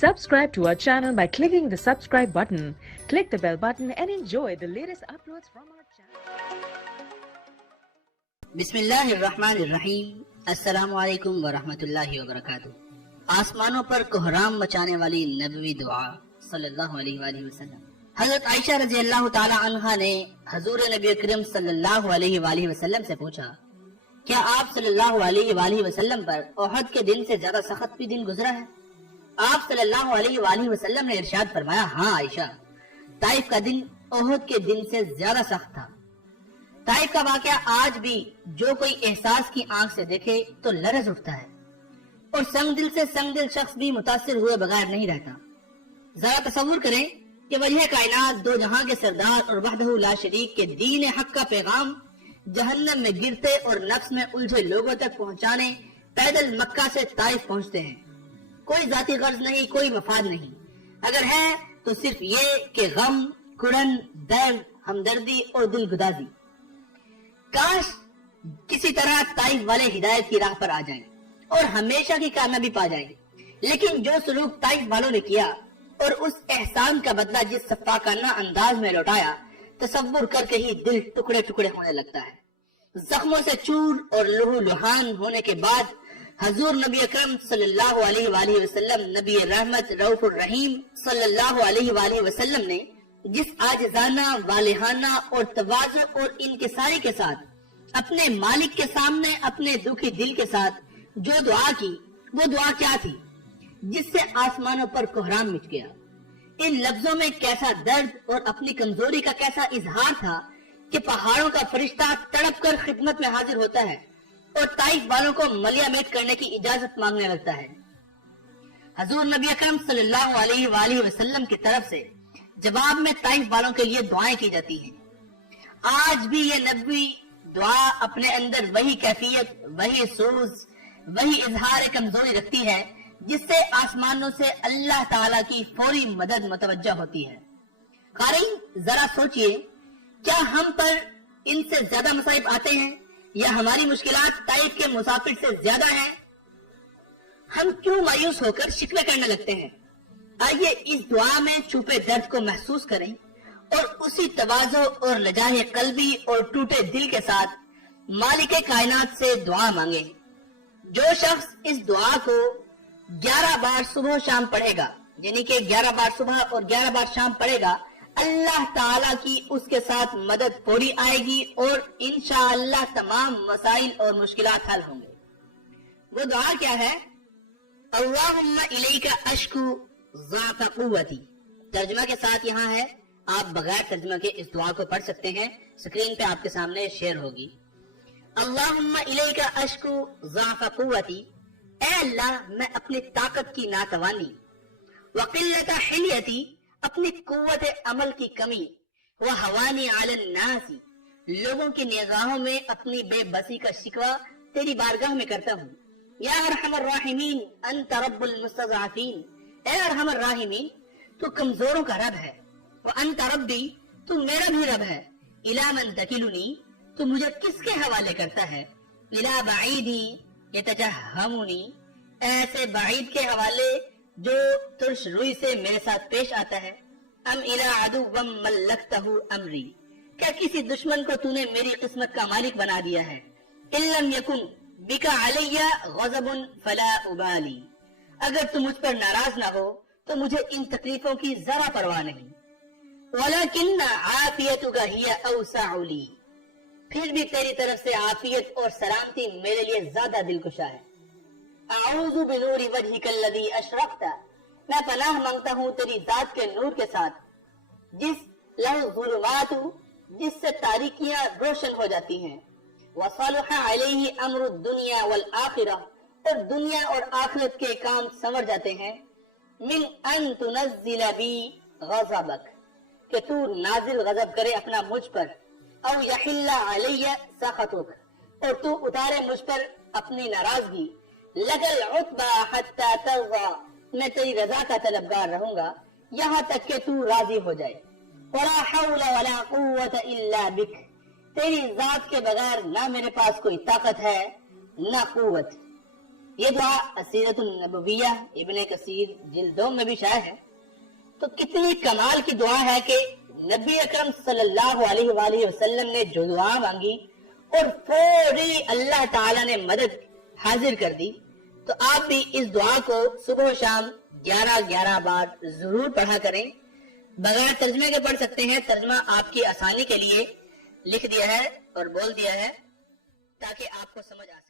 Subscribe to our channel by clicking the subscribe button. Click the bell button and enjoy the latest uploads from our channel. बिस्मिल्लाहिर्रहमानिर्रहीम। अस्सलामु अलैकुम वरहमतुल्लाहि वबरकातुह। आसमानों पर कोहराम मचाने वाली नबवी दुआ सल्लल्लाहु अलैहि वसल्लम। हजरत आयशा रजी अल्लाह ताला अन्हा ने हजूर नबी अकरम सल्लल्लाहु अलैहि वसल्लम से पूछा, क्या आप सल्लल्लाहु अलैहि वसल्लम पर ओहद के दिन से ज्यादा सख्त भी दिन गुजरा है? आप सल्लल्लाहु अलैहि वसल्लम ने इरशाद फरमाया, हाँ आयशा, ताइफ का दिन ओहद के दिन से ज्यादा सख्त था। ताइफ का वाकया आज भी जो कोई एहसास की आंख से देखे तो लरज उठता है, और संगदिल से संगदिल शख्स भी मुतासिर हुए बगैर नहीं रहता। जरा तसव्वुर करें कि वजह कायनात, दो जहां के सरदार और वहदहू ला शरीक के दीन हक का पैगाम जहन्नम में गिरते और नफ्स में उलझे लोगों तक पहुंचाने पैदल मक्का से ताइफ पहुंचते हैं। कोई जाती गर्ज नहीं, कोई मफाद नहीं, अगर है तो सिर्फ ये कि गम, कुड़न, दर्द, हमदर्दी और दिलगुदाजी। काश किसी तरह ताइफ वाले हिदायत की राह पर आ जाएं और हमेशा की कामयाबी पा जाएं। लेकिन जो सलूक ताइफ वालों ने किया और उस एहसान का बदला जिस सफाकाना अंदाज में लौटाया, तसव्वुर करके ही दिल टुकड़े टुकड़े होने लगता है। जख्मों से चूर और लहू लुहान होने के बाद हजूर नबी अकरम सल्लल्लाहु अलैहि वसल्लम, नबी रहमत रऊफुर रहीम सल्लल्लाहु अलैहि वसल्लम ने जिस आजिज़ाना, वालिहाना और तवाज़ु और इनकिसारी के साथ अपने मालिक के सामने अपने दुखी दिल के साथ जो दुआ की, वो दुआ क्या थी जिससे आसमानों पर कोहराम मिट गया। इन लफ्जों में कैसा दर्द और अपनी कमजोरी का कैसा इजहार था कि पहाड़ों का फरिश्ता तड़प कर खिदमत में हाजिर होता है और ताइफ वालों को मलिया मेट करने की इजाजत मांगने लगता है। हजूर नबी अकरम सल्लल्लाहु अलैहि वसल्लम की तरफ से जवाब में ताइफ वालों के लिए दुआएं की जाती हैं। आज भी ये नबवी दुआ अपने अंदर वही कैफियत, वही सूज, वही इजहार कमजोरी रखती है जिससे आसमानों से अल्लाह ताला की फौरी मदद मुतवज्जा होती है। क़ारीन, जरा सोचिए, क्या हम पर इनसे ज्यादा मसाइब आते हैं या हमारी मुश्किलात ताइफ के मुसाफिर से ज्यादा हैं? हम क्यों मायूस होकर शिकवे करने लगते हैं? आइए इस दुआ में छुपे दर्द को महसूस करें और उसी तवाज़ो और लजाहे कल्बी और टूटे दिल के साथ मालिक कायनात से दुआ मांगे। जो शख्स इस दुआ को 11 बार सुबह शाम पढ़ेगा, यानी कि 11 बार सुबह और 11 बार शाम पढ़ेगा, अल्लाह ताला की उसके साथ मदद पूरी आएगी और इंशाअल्लाह तमाम मसाइल और मुश्किलात हल होंगे। वो दुआ क्या है? अल्लाहुम्मा इलैका अश्कू ज़अफ़ क़ुव्वती। तर्जुमा के साथ यहाँ है, आप बगैर तर्जुमा के इस दुआ को पढ़ सकते हैं। स्क्रीन पे आपके सामने शेयर होगी। अल्लाहुम्मा इलैका अश्कू ज़अफ़ क़ुव्वती, ऐ अल्लाह, मैं अपनी ताकत की नातवानी, व क़िल्लत हिलियती, अपनी कुव्वत अमल की कमी, व हवानी अलन नासी, लोगों की निगाहों में अपनी बेबसी का शिकवा तेरी बारगाह में करता हूँ। या अरहमर राहिमीन अंत रब्बुल मुस्तज़अफ़ीन, ऐ अरहमर राहिमीन, तू कमजोरों का रब है। व अंत रब्बी, तू मेरा भी रब है। इला मन तकिलुनी, तू मुझे किसके हवाले करता है? इला बईदी यतजहमुनी, ऐसे बाईद के हवाले जो तुर्श रुई से मेरे साथ पेश आता है। अम इला अदुव्वम मल्लकतहु अमरी, क्या किसी दुश्मन को तूने मेरी किस्मत का मालिक बना दिया है? इल्लम यकुन बिका अलैया गज़बुन फला उबाली, अगर तू मुझ पर नाराज ना हो तो मुझे इन तकलीफों की जरा परवाह नहीं। वलाकिन आफियतुका हिया औसअ ली, फिर भी तेरी तरफ से आफियत और सलामती मेरे लिए ज्यादा दिलकुशा है। अऊज़ु बिनूरि वजहिकल्लज़ी अशरक़ता, मैं पनाह मांगता हूँ तेरी जात के नूर के साथ जिस लहु ज़ुलुमातु, जिससे तारीकियां रोशन हो जाती हैं। वसलह अलैहि अम्रु दुनिया वल आखिरह, और दुनिया और आखिरत के काम संवर जाते हैं। मिन अन तुनज़्ज़िल बी गज़बक, कि तू नाजिल गजब करे अपना मुझ पर। औ यहिल्ला अलैया सख़तुक, और तू उतारे मुझ पर अपनी नाराजगी। लगल उतबा हत्ता तर्ज़ा, मैं तेरी रजा का तलबगार रहूंगा यहाँ तक कि तू राजी हो जाए। वला हौला वला कुव्वत इल्ला बिक, तेरी जात के बगैर ना मेरे पास कोई ताकत है ना कुव्वत। یہ دعا سیرۃ النبویہ ابن کثیر جلد 2 میں بھی شائع ہے۔ تو کتنی کمال کی دعا ہے کہ نبی اکرم صلی اللہ علیہ وآلہ وسلم نے جو دعا مانگی اور فوری اللہ تعالیٰ نے مدد حاضر کر دی۔ تو آپ بھی اس دعا کو صبح و شام 11 بار ضرور پڑھا کریں۔ بغیر ترجمے کے پڑھ سکتے ہیں، ترجمہ آپ کی آسانی کے لیے لکھ دیا ہے اور بول دیا ہے تاکہ آپ کو سمجھ آ سکے۔